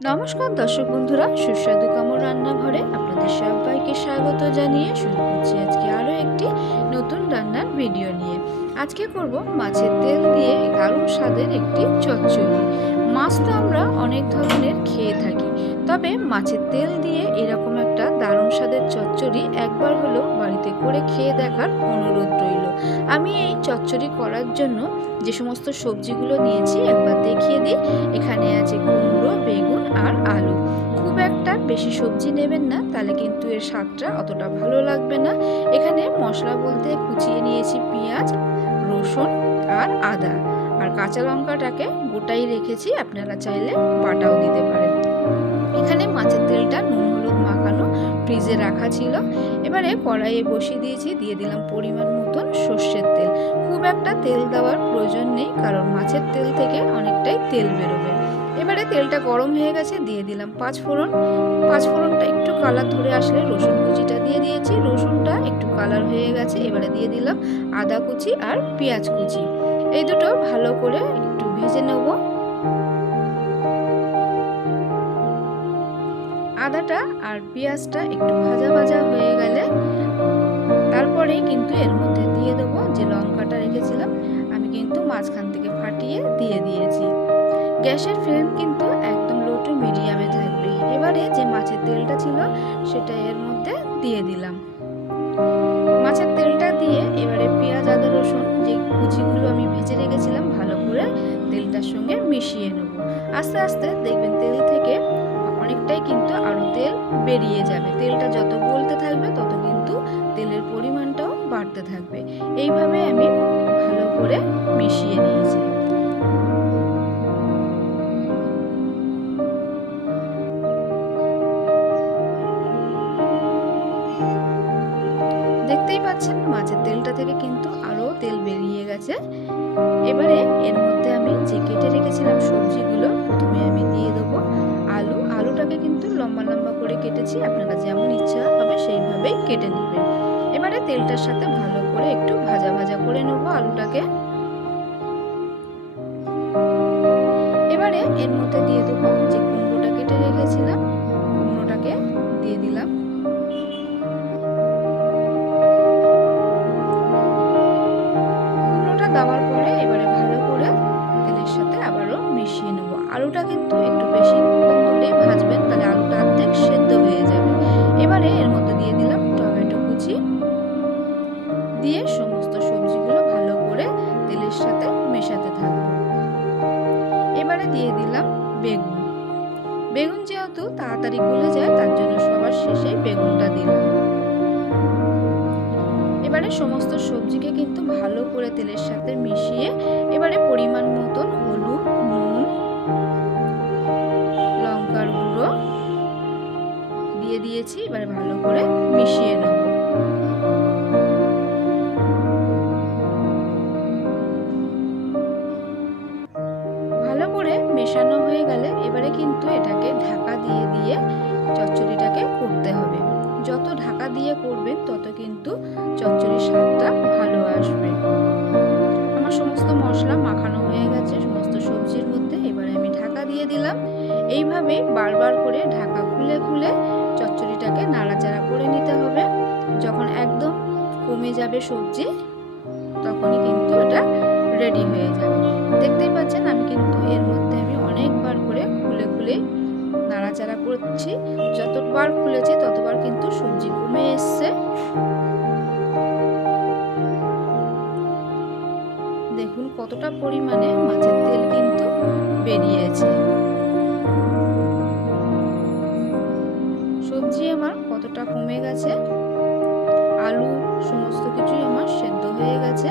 নমস্কার দর্শক বন্ধুরা, সুস্বাদু কামড় রান্নাঘরে আপনাদের সবাইকে স্বাগত জানিয়ে শুরু করছি আজকে আরও একটি নতুন রান্নার ভিডিও নিয়ে। আজকে করব মাছের তেল দিয়ে দারুণ স্বাদের একটি চচ্চড়ি। মাছ তো আমরা অনেক ধরনের খেয়ে থাকি, তবে মাছের তেল দিয়ে এরকম একটা দারুণ স্বাদের চচ্চড়ি একবার হলেও বাড়িতে করে খেয়ে দেখার অনুরোধ রইল। আমি এই চচ্চড়ি করার জন্য যে সমস্ত সবজিগুলো নিয়েছি একবার দেখিয়ে দিই। এখানে আছে কুমড়ো, বেগুন আর আলু। খুব একটা বেশি সবজি নেবেন না, তাহলে কিন্তু এর স্বাদটা অতটা ভালো লাগবে না। এখানে মশলা বলতে কুচিয়ে নিয়েছি পেঁয়াজ, রসুন আর আদা, আর কাঁচা লঙ্কাটাকে গোটাই রেখেছি, আপনারা চাইলে বাটাও দিতে পারেন। এখানে মাছের তেলটা নুন হলুদ মাখানো ফ্রিজে রাখা ছিল। এবারে কড়াইয়ে বসিয়ে দিয়েছি, দিয়ে দিলাম পরিমাণ মতন সর্ষের তেল। খুব একটা তেল দেওয়ার প্রয়োজন নেই, কারণ মাছের তেল থেকে অনেকটাই তেল বেরোবে। এবারে তেলটা গরম হয়ে গেছে, দিয়ে দিলাম পাঁচফোড়ন। পাঁচফোড়নটা একটু কালার ধরে আসলে রসুন কুচিটা দিয়ে দিয়েছি, রসুনটা একটু কালার হয়ে গেছে। এবারে দিয়ে দিলাম আদা কুচি আর পেঁয়াজ কুচি। এই দুটো ভালো করে একটু ভেজে নেব। আদাটা আর পেঁয়াজটা একটু ভাজা ভাজা হয়ে গেলে তারপরেই কিন্তু এর মধ্যে দিয়ে দেবো যে লঙ্কাটা রেখেছিলাম, আমি কিন্তু মাঝখান থেকে ফাটিয়ে দিয়ে দিয়েছি। গ্যাসের ফ্লেম কিন্তু একদম লো টু মিডিয়ামে থাকবে। এবারে যে মাছের তেলটা ছিল সেটা এর মধ্যে দিয়ে দিলাম। মাছের তেলটা দিয়ে এবারে পেঁয়াজ আদা রসুন যে কুচিগুলো আমি ভেজে রেখেছিলাম ভালো করে তেলটার সঙ্গে মিশিয়ে নেব। আস্তে আস্তে দেখবেন তেল থেকে অনেকটাই কিন্তু আরও তেল বেরিয়ে যাবে। তেলটা যত গলতে থাকবে তত কিন্তু তেলের পরিমাণটাও বাড়তে থাকবে। এইভাবে আমি ভালো করে মিশিয়ে নিয়েছি। দেখতেই পাচ্ছেন মাছের তেলটা থেকে কিন্তু আরও তেল বেরিয়ে গেছে। এবারে এর মধ্যে আমি যে কেটে রেখেছিলাম সবজিগুলো প্রথমে আমি দিয়ে দেবো। আলুটাকে কিন্তু লম্বা লম্বা করে কেটেছি, আপনারা যেমন ইচ্ছা হবে সেইভাবেই কেটে নেবেন। এবারে তেলটার সাথে ভালো করে একটু ভাজা ভাজা করে নেব আলুটাকে। এবারে এর মধ্যে দিয়ে দেবো যে কুমড়োটা কেটে রেখেছিলাম, কুমড়োটাকে দিয়ে দিলাম। কুমড়োটা দেওয়ার পরে এবারে ভালো করে তেলের সাথে আবারও মিশিয়ে নেব। আলুটা কিন্তু একটু বেশিক্ষণ ধরেই ভাজবেন, তাহলে আলুটা অর্ধেক সেদ্ধ হয়ে যাবে। এবারে এর মধ্যে দিয়ে দিলাম টমেটো কুচি, দিয়ে সমস্ত সবজিগুলো ভালো করে তেলের সাথে মেশাতে থাকবো। এবারে দিয়ে দিলাম বেগুন। বেগুন যেহেতু তাড়াতাড়ি গলে যায় তার জন্য সবার শেষে বেগুনটা দিলাম। এবারে সমস্ত সবজিকে কিন্তু ভালো করে তেলের সাথে মিশিয়ে এবারে পরিমাণ মতন হলুদ, নুন, লঙ্কার গুঁড়ো দিয়ে দিয়েছি। এবারে ভালো করে মিশিয়ে নেব। ভালো করে মেশানো হয়ে গেলে এবারে কিন্তু এটাকে ঢাকা দিয়ে দিয়ে চচ্চড়িটাকে করতে হবে। যত ঢাকা দিয়ে করবেন তত কিন্তু চচ্চড়ির স্বাদটা ভালো আসবে। আমার সমস্ত মশলা মাখানো হয়ে গেছে সমস্ত সবজির মধ্যে। এবারে আমি ঢাকা দিয়ে দিলাম। এইভাবে বারবার করে ঢাকা খুলে খুলে চচ্চড়িটাকে নাড়াচাড়া করে নিতে হবে। যখন একদম কমে যাবে সবজি তখনই কিন্তু এটা রেডি হয়ে যাবে। দেখতেই পাচ্ছেন আমি কিন্তু এর মধ্যে আমি অনেকবার করে খুলে খুলে নাড়াচাড়া করছি। যতবার খুলেছি ততবার কিন্তু সবজি কমে এসছে। দেখুন কতটা পরিমাণে মাছের তেল কিন্তু বেরিয়েছে। সবজি আমার কতটা কমে গেছে, আলু সমস্ত কিছুই আমার সেদ্ধ হয়ে গেছে।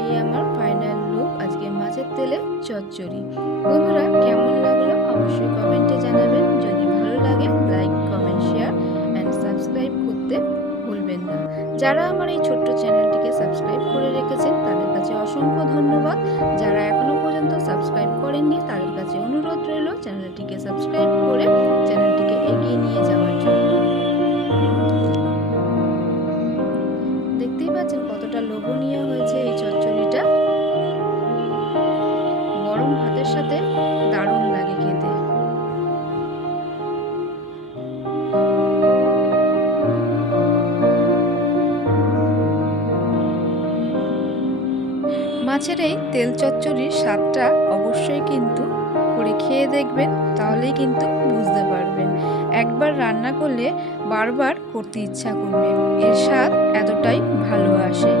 এই আমার ফাইনাল লুক আজকে মাছের তেলে চচ্চড়ি। বন্ধুরা কেমন লাগলো অবশ্যই কমেন্টে জানাবেন। যদি ভালো লাগে like, comment, share and subscribe করতে ভুলবেন না। যারা আমার এই ছোট্ট চ্যানেলটিকে সাবস্ক্রাইব করে রেখেছেন তাদের কাছে অসংখ্য ধন্যবাদ। যারা এখনো পর্যন্ত সাবস্ক্রাইব করেননি তাদের কাছে অনুরোধ রইল চ্যানেলটিকে সাবস্ক্রাইব করে চ্যানেলটিকে এগিয়ে নিয়ে যাওয়ার জন্য। দেখতেই পাচ্ছেন কতটা লোভনীয় হয়েছে এই চচ্চড়িটা। গরম ভাতের সাথে দারুণ লাগে খেতে। মাছের এই তেল চচ্চড়ির স্বাদটা অবশ্যই কিন্তু করে খেয়ে দেখবেন, তাহলেই কিন্তু বুঝতে পারবেন। একবার রান্না করলে বারবার করতে ইচ্ছা করবে, এর স্বাদ এতটাই ভালো আসে।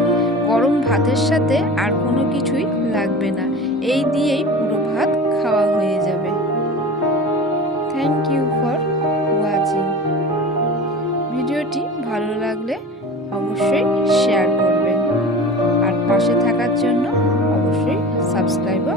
গরম ভাতের সাথে আর কোনো কিছুই লাগবে না, এই দিয়েই পুরো ভাত খাওয়া হয়ে যাবে। Thank you for watching. ভিডিওটি ভালো লাগলে অবশ্যই শেয়ার করবেন, আর পাশে থাকার জন্য অবশ্যই সাবস্ক্রাইবও